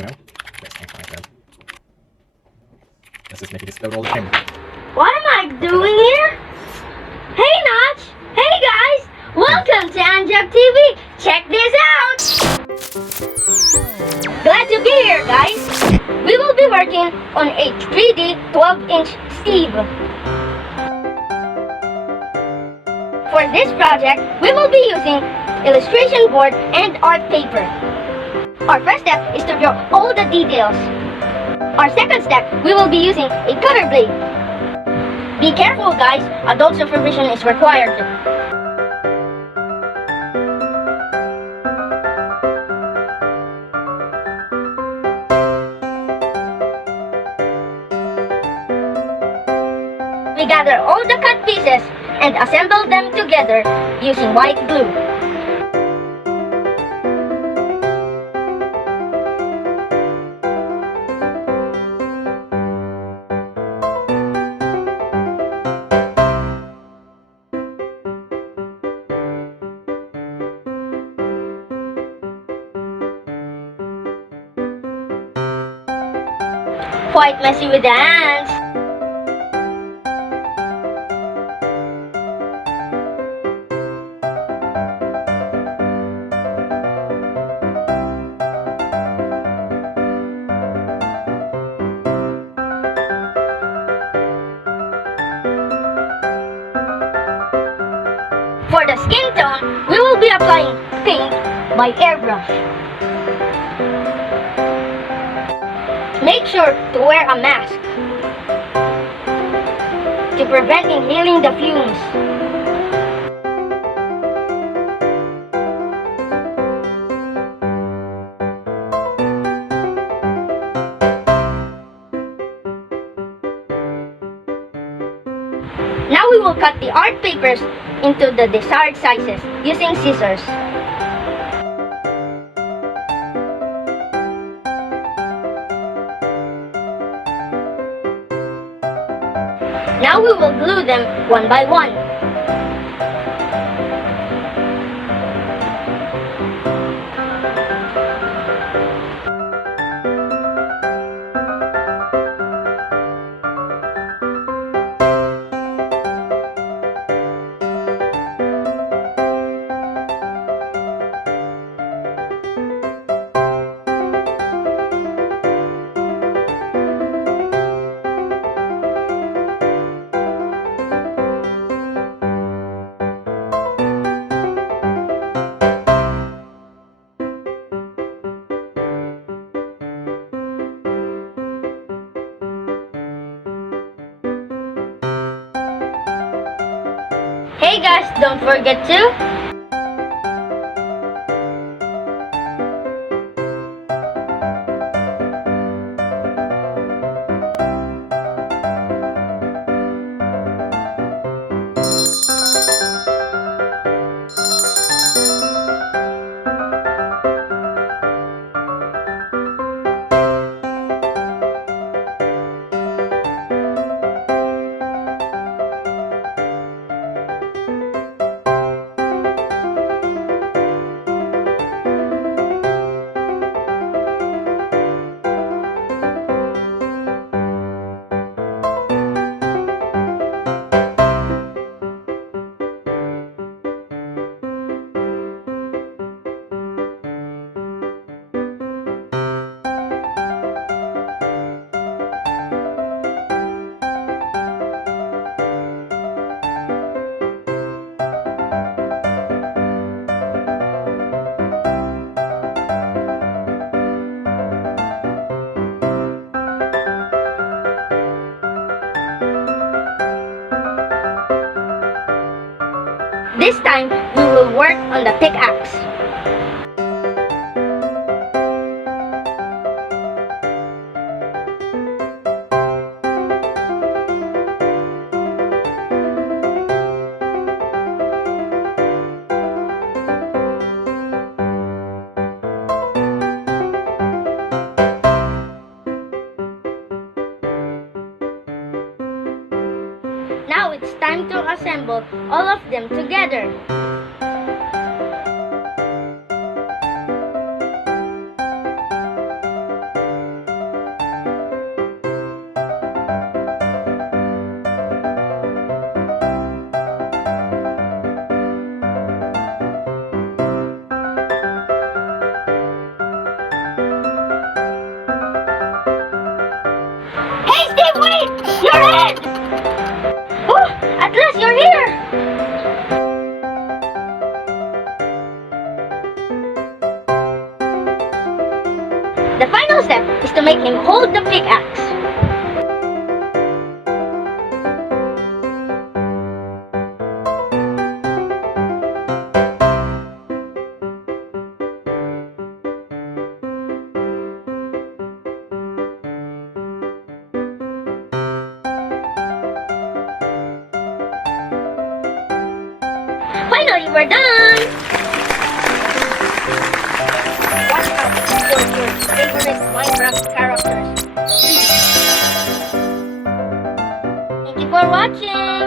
don't know. Yes, I find them. Let's just make it explode all the time. What am I doing here? Hey Notch! Hey guys! Welcome to Anjab TV! Check this out! Glad to be here guys! We will be working on a 3D 12-inch Steve. For this project, we will be using illustration board and art paper. Our first step is to draw all the details. Our second step, we will be using a cutter blade. Be careful guys, adult supervision is required. We gather all the cut pieces and assemble them together using white glue. Quite messy with the hands. For the skin tone, we will be applying paint by airbrush. Make sure to wear a mask to prevent inhaling the fumes. Now we will cut the art papers into the desired sizes using scissors. Now we will glue them one by one. Hey guys, don't forget to this time we will work on the pickaxe. Now it's time to assemble all of them together. head! Oh, at last you're here! The final step is to make him hold the pickaxe. Finally, we're done! What are your favorite Minecraft characters? Thank you for watching!